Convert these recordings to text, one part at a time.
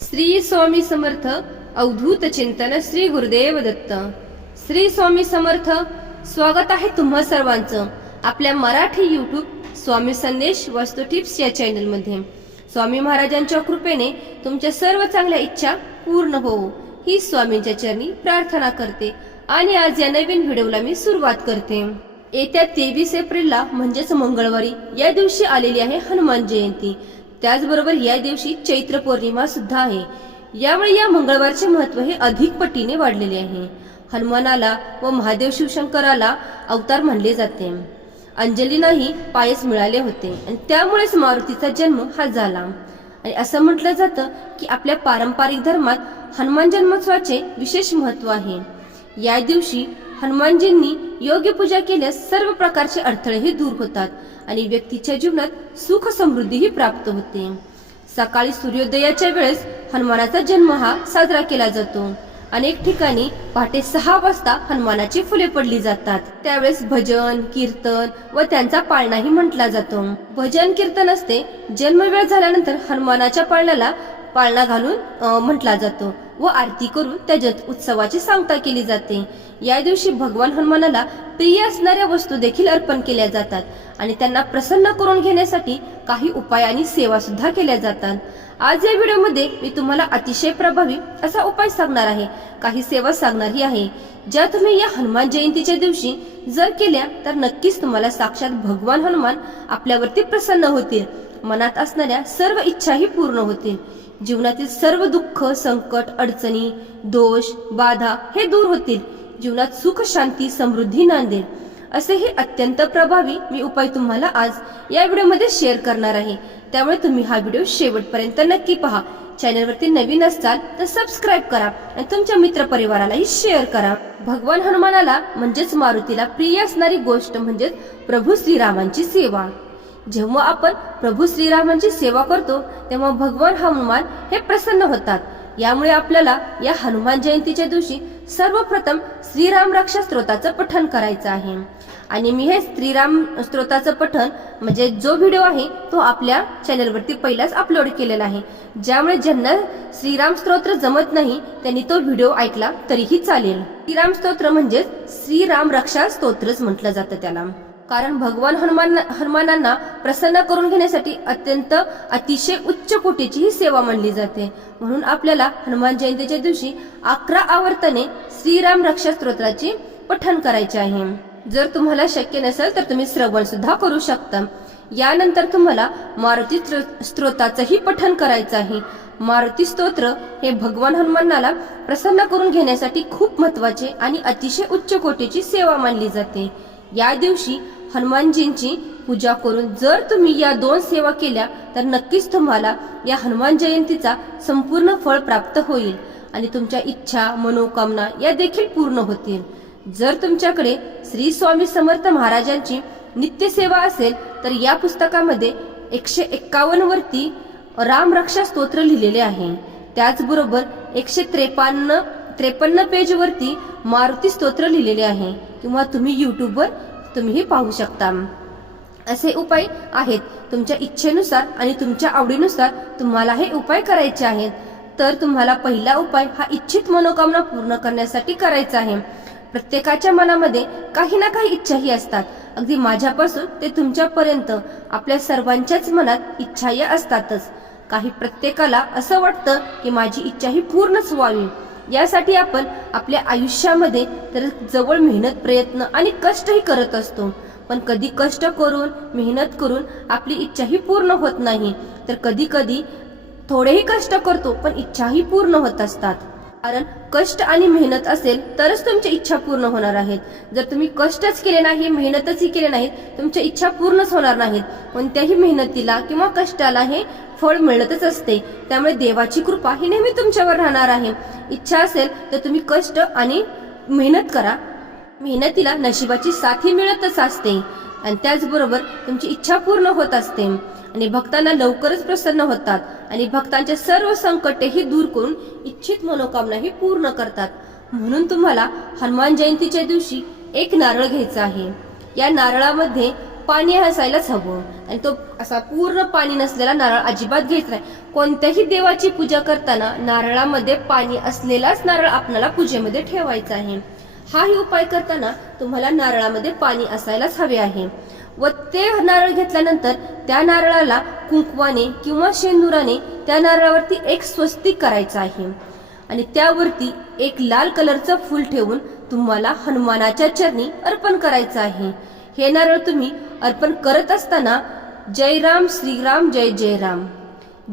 श्री स्वामी समर्थ अवधूत चिंतन श्री गुरुदेव दत्त. श्री स्वामी समर्थ स्वागत आहे तुम्हा सर्वांचं आपल्या मराठी युट्यूब स्वामी संदेश वस्तू टिप्स या चॅनलमध्ये स्वामी महाराजांच्या कृपेने तुमच्या सर्व चांगल्या इच्छा पूर्ण होवो ही स्वामींच्या चरणी प्रार्थना करते आणि आज या नवीन व्हिडिओला मी सुरुवात करते. येत्या तेवीस एप्रिलला म्हणजेच मंगळवारी या दिवशी आलेली आहे हनुमान जयंती. त्याचबरोबर या दिवशी चैत्र पौर्णिमा सुद्धा आहे. यावेळी या मंगळवारचे महत्त्व हे अधिक पटीने वाढलेले आहे. हनुमानाला व महादेव शिवशंकराला अवतार म्हणले जाते. अंजलीनाही पायस मिळाले होते. आणि त्यामुळेच मारुतीचा जन्म हा झाला. आणि असं म्हटलं जातं की आपल्या पारंपरिक धर्मात हनुमान जन्मोत्सवाचे विशेष महत्त्व आहे. या दिवशी हनुमानजींनी योग्य पूजा केल्यास सर्व प्रकारचे अडथळेही दूर होतात आणि व्यक्तीच्या जीवनात सुख समृद्धीही प्राप्त होते. सकाळी सूर्योदयाच्या वेळेस हनुमानाचा जन्म हा साजरा केला जातो. अनेक ठिकाणी पहाटे सहा वाजता हनुमानाची फुले पडली जातात. त्यावेळेस भजन कीर्तन व त्यांचा पाळणाही म्हटला जातो. भजन कीर्तन असते. जन्मवेळ झाल्यानंतर हनुमानाच्या पाळण्याला पाळणा घालून म्हटला जातो व आरती करून त्याच्यात उत्सवाची सांगता केली जाते. या दिवशी भगवान हनुमानाला प्रिय असणाऱ्या वस्तू देखील अर्पण केल्या जातात आणि त्यांना प्रसन्न करून घेण्यासाठी काही उपाय आणि सेवा सुद्धा केल्या जातात. आज या व्हिडिओमध्ये मी तुम्हाला अतिशय प्रभावी असा उपाय सांगणार आहे. काही सेवा सांगणारही आहे. ज्या तुम्ही या हनुमान जयंतीच्या दिवशी जर केल्या तर नक्कीच तुम्हाला साक्षात भगवान हनुमान आपल्यावरती प्रसन्न होतील. मनात असणाऱ्या सर्व इच्छाही पूर्ण होतील. जीवनातील सर्व दुःख संकट अडचणी दोष बाधा हे दूर होतील. जीवनात सुख शांती समृद्धी नांदेल असे हे अत्यंत प्रभावी मी उपाय तुम्हाला आज या व्हिडिओमध्ये शेअर करणार आहे. त्यामुळे तुम्ही हा व्हिडिओ शेवटपर्यंत नक्की पहा. चॅनलवरती नवीन असताल तर सबस्क्राईब करा आणि तुमच्या मित्र परिवारालाही शेअर करा. भगवान हनुमानाला म्हणजेच मारुतीला प्रिय असणारी गोष्ट म्हणजेच प्रभू श्रीरामांची सेवा. जेव्हा आपण प्रभू श्रीरामांची सेवा करतो तेव्हा भगवान हनुमान हे प्रसन्न होतात. यामुळे आपल्याला या हनुमान जयंतीच्या दिवशी सर्वप्रथम श्रीराम रक्षा स्तोत्राचं पठण करायचं आहे. आणि मी हे श्रीराम स्तोत्राचं पठण म्हणजे जो व्हिडिओ आहे तो आपल्या चॅनलवरती पहिलाच अपलोड केलेला आहे. ज्यामुळे ज्यांना श्रीराम स्तोत्र जमत नाही त्यांनी तो व्हिडिओ ऐकला तरीही चालेल. श्रीराम स्तोत्र म्हणजे श्रीराम रक्षा स्तोत्रच म्हटलं जातं त्याला. कारण भगवान हनुमान हनुमानांना प्रसन्न करून घेण्यासाठी अत्यंत अतिशय उच्च कोटीची ही सेवा मानली जाते. म्हणून आपल्याला हनुमान जयंतीच्या दिवशी अकरा आवर्तने श्रीराम रक्षा स्तोत्राची पठण करायचे आहे. जर तुम्हाला शक्य नसेल तर तुम्ही श्रवण सुद्धा करू शकता. यानंतर तुम्हाला मारुती स्त्रोताचंही स्तोत्राचंही पठण करायचं आहे. मारुती स्तोत्र हे भगवान हनुमानाला प्रसन्न करून घेण्यासाठी खूप महत्त्वाचे आणि अतिशय उच्च कोटीची सेवा मानली जाते. या दिवशी हनुमानजींची पूजा करून जर तुम्ही या दोन सेवा केल्या तर नक्कीच तुम्हाला या हनुमान जयंतीचा संपूर्ण फळ प्राप्त होईल आणि तुमच्या इच्छा मनोकामना या देखील पूर्ण होतील. जर तुमच्याकडे श्री स्वामी समर्थ महाराजांची नित्य सेवा असेल तर या पुस्तकामध्ये एकशे एक्कावन्न वरती राम रक्षा स्तोत्र लिहिलेले आहे. त्याचबरोबर एकशे त्रेपन्न त्रेपन्न पेज वरती मारुती स्तोत्र लिहिलेले आहे. किंवा तुम्ही युट्यूबवर तुम्हीही पाहू शकता. असे उपाय आहेत. तुमच्या इच्छेनुसार आणि तुमच्या आवडीनुसार तुम्हाला हे उपाय करायचे आहेत. तर तुम्हाला पहिला उपाय हा इच्छित मनोकामना पूर्ण करण्यासाठी करायचा आहे. प्रत्येकाच्या मनामध्ये काही ना काही इच्छाही असतात. अगदी माझ्यापासून ते तुमच्यापर्यंत आपल्या सर्वांच्याच मनात इच्छा या असतातच. काही प्रत्येकाला असं वाटतं की माझी इच्छा ही पूर्णच व्हावी. यासाठी आपण आपल्या आयुष्यामध्ये तर जवळ मेहनत प्रयत्न आणि कष्टही करत असतो. पण कधी कष्ट करून मेहनत करून आपली इच्छाही पूर्ण होत नाही. तर कधी कधी थोडेही कष्ट करतो पण इच्छाही पूर्ण होत असतात. कारण कष्ट आणि मेहनत असेल तरच तुमच्या इच्छा पूर्ण होणार आहेत. जर तुम्ही कष्टच केले नाही मेहनतच केले नाहीत तुमच्या इच्छा पूर्णच होणार नाहीत. कोणत्याही मेहनतीला किंवा कष्टाला हे फळ मिळतच असते. त्यामुळे देवाची कृपा ही नेहमी तुमच्यावर राहणार आहे. इच्छा असेल तर तुम्ही कष्ट आणि मेहनत करा. मेहनतीला नशिबाची साथी मिळतच असते. आणि त्याचबरोबर तुमची इच्छा पूर्ण होत असते. आणि भक्तांना लवकरच प्रसन्न होतात. आणि भक्तांचे सर्व संकटेही दूर करून इच्छित मनोकामनाही पूर्ण करतात. म्हणून तुम्हाला हनुमान जयंतीच्या दिवशी एक नारळ घ्यायचा आहे. या नारळामध्ये पाणी असायलाच हवं. आणि तो असा पूर्ण पाणी नसलेला नारळ अजिबात घ्यायचा नाही. कोणत्याही देवाची पूजा करताना नारळामध्ये पाणी असलेलाच नारळ आपल्याला पूजेमध्ये ठेवायचा आहे. हाही उपाय करताना तुम्हाला नारळामध्ये पाणी असायलाच हवे आहे. व ते नारळ घेतल्यानंतर त्या नारळाला कुंकवाने किंवा शेंदुराने त्या नारळावरती एक स्वस्तिक करायचं आहे. आणि त्यावरती एक लाल कलरचं फूल ठेवून तुम्हाला हनुमानाच्या चरणी अर्पण करायचं आहे. हे नारळ तुम्ही अर्पण करत असताना जय राम श्रीराम जय जय राम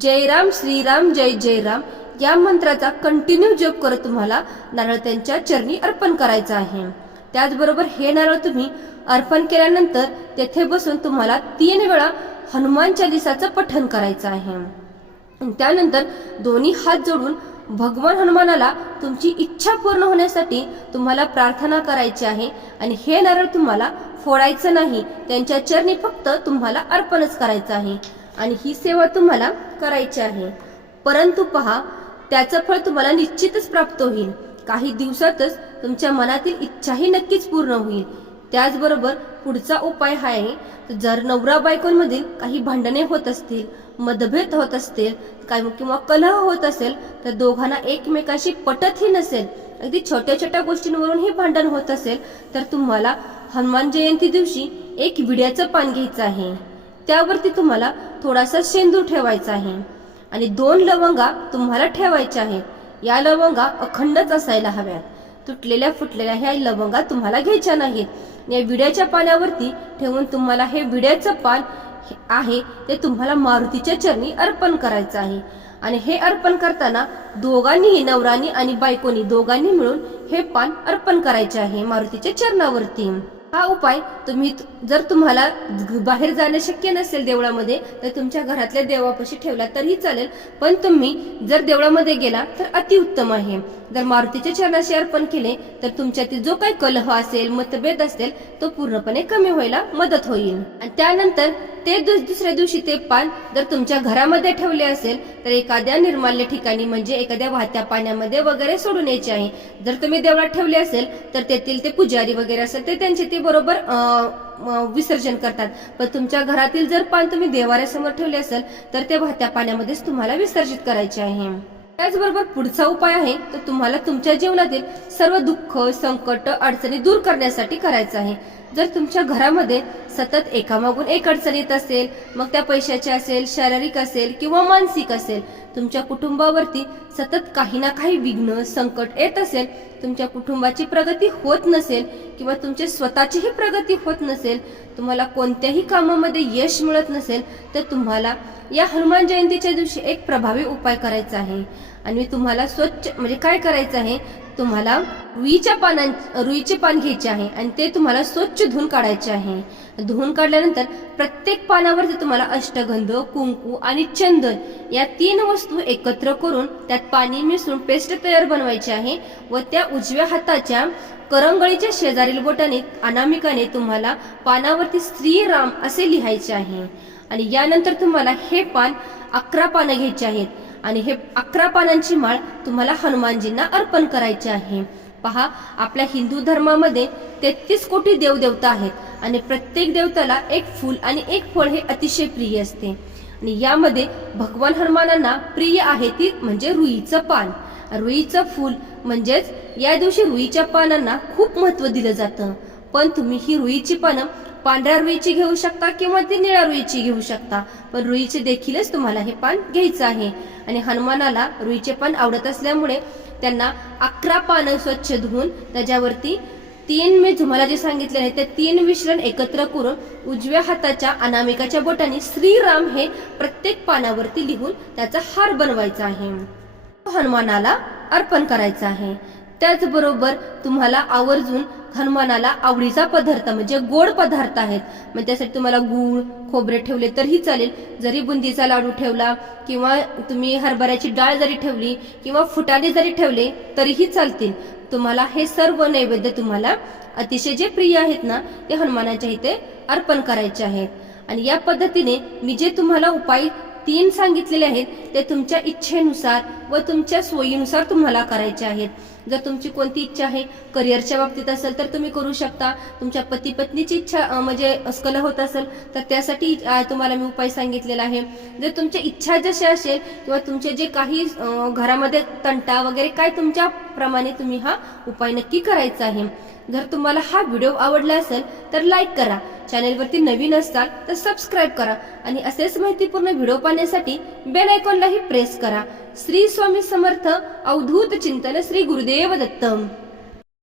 जय राम श्रीराम जय जय राम या मंत्राचा कंटिन्यू जप करत तुम्हाला नारळ त्यांच्या चरणी अर्पण करायचा आहे. त्याचबरोबर हे नारळ तुम्ही अर्पण केल्यानंतर तेथे बसून तुम्हाला तीन वेळा हनुमान चालिसाचं पठण करायचं आहे. त्यानंतर दोन्ही हात जोडून भगवान हनुमानाला तुमची इच्छा पूर्ण होण्यासाठी तुम्हाला प्रार्थना करायची आहे आणि हे नारळ तुम्हाला फोडायचं नाही. त्यांच्या चरणी फक्त तुम्हाला अर्पणच करायचं आहे. आणि ही सेवा तुम्हाला करायची आहे. परंतु पहा त्याचं फळ तुम्हाला निश्चितच प्राप्त होईल. काही दिवसातच तुमच्या मनातील इच्छाही नक्कीच पूर्ण होईल. त्याचबरोबर पुढचा उपाय हा आहे जर नवरा बायकोंमधील काही भांडणे होत असतील मतभेद होत असतील काय किंवा कलह होत असेल तर दोघांना एकमेकाशी पटतही नसेल. अगदी छोट्या छोट्या गोष्टींवरून हे भांडण होत असेल तर तुम्हाला हनुमान जयंती दिवशी एक विड्याचं पान घ्यायचं आहे. त्यावरती तुम्हाला थोडासा शेंदूर ठेवायचा आहे. आणि दोन लवंगा तुम्हाला ठेवायच्या आहेत. या लवंगा अखंडच असायला हव्यात. तुटलेल्या फुटलेल्या ह्या लवंगा तुम्हाला घ्यायच्या नाहीत. या विड्याच्या पाण्यावरती ठेवून तुम्हाला हे विड्याचं पान आहे ते तुम्हाला मारुतीच्या चरणी अर्पण करायचं आहे. आणि हे अर्पण करताना दोघांनीही नवरानी आणि बायकोनी दोघांनी मिळून हे पान अर्पण करायचे आहे मारुतीच्या चरणावरती. हा उपाय तुम्ही जर तुम्हाला बाहेर जाणं शक्य नसेल देवळामध्ये तर तुमच्या घरातल्या देवापाशी ठेवला तरीही चालेल. पण तुम्ही जर देवळामध्ये गेला तर अतिउत्तम आहे. जर मारुतीच्या चरणाशी अर्पण केले तर तुमच्यातील जो काही कलह असेल मतभेद असेल तो पूर्णपणे कमी व्हायला मदत होईल. आणि त्यानंतर ते दुसऱ्या दिवशी ते पान जर तुमच्या घरामध्ये ठेवले असेल तर एखाद्या निर्माल्य ठिकाणी म्हणजे एखाद्या वाहत्या पाण्यामध्ये वगैरे सोडून यायचे आहे. जर तुम्ही देवळात ठेवले असेल तर तेथील ते पुजारी वगैरे असेल ते त्यांचे ते बरोबर विसर्जन करतात. पण तुमच्या घरातील जर पान तुम्ही देवाऱ्यासमोर ठेवले असेल तर ते वाहत्या पाण्यामध्येच तुम्हाला विसर्जित करायचे आहे. त्याचबरोबर पुढचा उपाय आहे तो तुम्हाला तुमच्या जीवनातील सर्व दुःख संकट अडचणी दूर करण्यासाठी करायचं आहे. जर तुमच्या घरामध्ये सतत एकामागून एक अडचण येत असेल मग त्या पैशाची असेल शारीरिक असेल किंवा मानसिक असेल तुमच्या कुटुंबावरती सतत काही ना काही विघ्न संकट येत असेल तुमच्या कुटुंबाची प्रगती होत नसेल किंवा तुमची स्वतःचीही प्रगती होत नसेल तुम्हाला कोणत्याही कामामध्ये यश मिळत नसेल तर तुम्हाला या हनुमान जयंतीच्या दिवशी एक प्रभावी उपाय करायचा आहे. आणि तुम्हाला स्वच्छ म्हणजे काय करायचं आहे? तुम्हाला रुईच्या पानां रुईचे पान घ्यायचे आहे आणि ते तुम्हाला स्वच्छ धुवून काढायचे आहे. धुवून काढल्यानंतर प्रत्येक पानावरती तुम्हाला अष्टगंध कुंकू आणि चंदन या तीन वस्तू एकत्र करून त्यात पाणी मिसळून पेस्ट तयार बनवायची आहे व त्या उजव्या हाताच्या करंगळीच्या शेजारील बोटाने अनामिकाने तुम्हाला पानावरती श्रीराम असे लिहायचे आहे. आणि यानंतर तुम्हाला हे पान अकरा पानं घ्यायचे आहेत. आणि हे अकरा पानांची माळ तुम्हाला हनुमानजींना अर्पण करायची आहे. पहा आपल्या हिंदू धर्मामध्ये तेहतीस कोटी देवदेवता आहेत आणि प्रत्येक देवताला एक फूल आणि एक फळ हे अतिशय प्रिय असते. आणि यामध्ये भगवान हनुमानांना प्रिय आहे ती म्हणजे रुईचं पान. रुईचं फूल म्हणजेच या दिवशी रुईच्या पानांना खूप महत्त्व दिलं जातं. पण तुम्ही ही रुईची पानं पांढऱ्या रुईची घेऊ शकता किंवा ती निळ्या रुईची घेऊ शकता. पण रुईचे देखीलच तुम्हाला हे पान घ्यायचं आहे. आणि हनुमानाला रुईचे पान आवडत असल्यामुळे त्यांना अकरा पानं स्वच्छ धुवून त्याच्यावरती तीन मी तुम्हाला जे सांगितले आहे ते तीन मिश्रण एकत्र करून उजव्या हाताच्या अनामिकाच्या बोटाने श्रीराम हे प्रत्येक पानावरती लिहून त्याचा हार बनवायचा आहे. हनुमानाला अर्पण करायचा आहे. त्याचबरोबर तुम्हाला आवर्जून हनुमानाला आवडीचा पदार्थ म्हणजे गोड पदार्थ आहेत. मग त्यासाठी तुम्हाला गूळ खोबरे ठेवले तरीही चालेल. जरी बुंदीचा लाडू ठेवला किंवा तुम्ही हरभऱ्याची डाळ जरी ठेवली किंवा फुटाणे जरी ठेवले तरीही चालतील. तुम्हाला हे सर्व नैवेद्य तुम्हाला अतिशय जे प्रिय आहेत ना ते हनुमानाच्या इथे अर्पण करायचे आहेत आणि या पद्धतीने मी जे तुम्हाला उपाय तीन सांगितलेले आहेत ते तुमच्या इच्छेनुसार व तुमच्या सोयीनुसार तुम्हाला करायचे आहेत. जर तुमची कोणती इच्छा आहे करिअरच्या बाबतीत असेल तर तुम्ही करू शकता. तुमच्या पती पत्नीची इच्छा म्हणजे स्कल होत असेल तर त्यासाठी तुम्हाला मी उपाय सांगितलेला आहे. जर तुमच्या इच्छा जशी असेल किंवा तुमचे जे काही घरामध्ये तंटा वगैरे काय तुमच्या प्रमाणे तुम्ही हा उपाय नक्की करायचा आहे. जर तुम्हाला हा व्हिडिओ आवडला असेल तर लाईक करा. चॅनेलवरती नवीन असताल तर सबस्क्राईब करा. आणि असेच माहितीपूर्ण व्हिडिओ पाहण्यासाठी बेल आयकॉनलाही प्रेस करा. श्री स्वामी समर्थ अवधूत चिंतन श्री गुरुदेव दत्तम.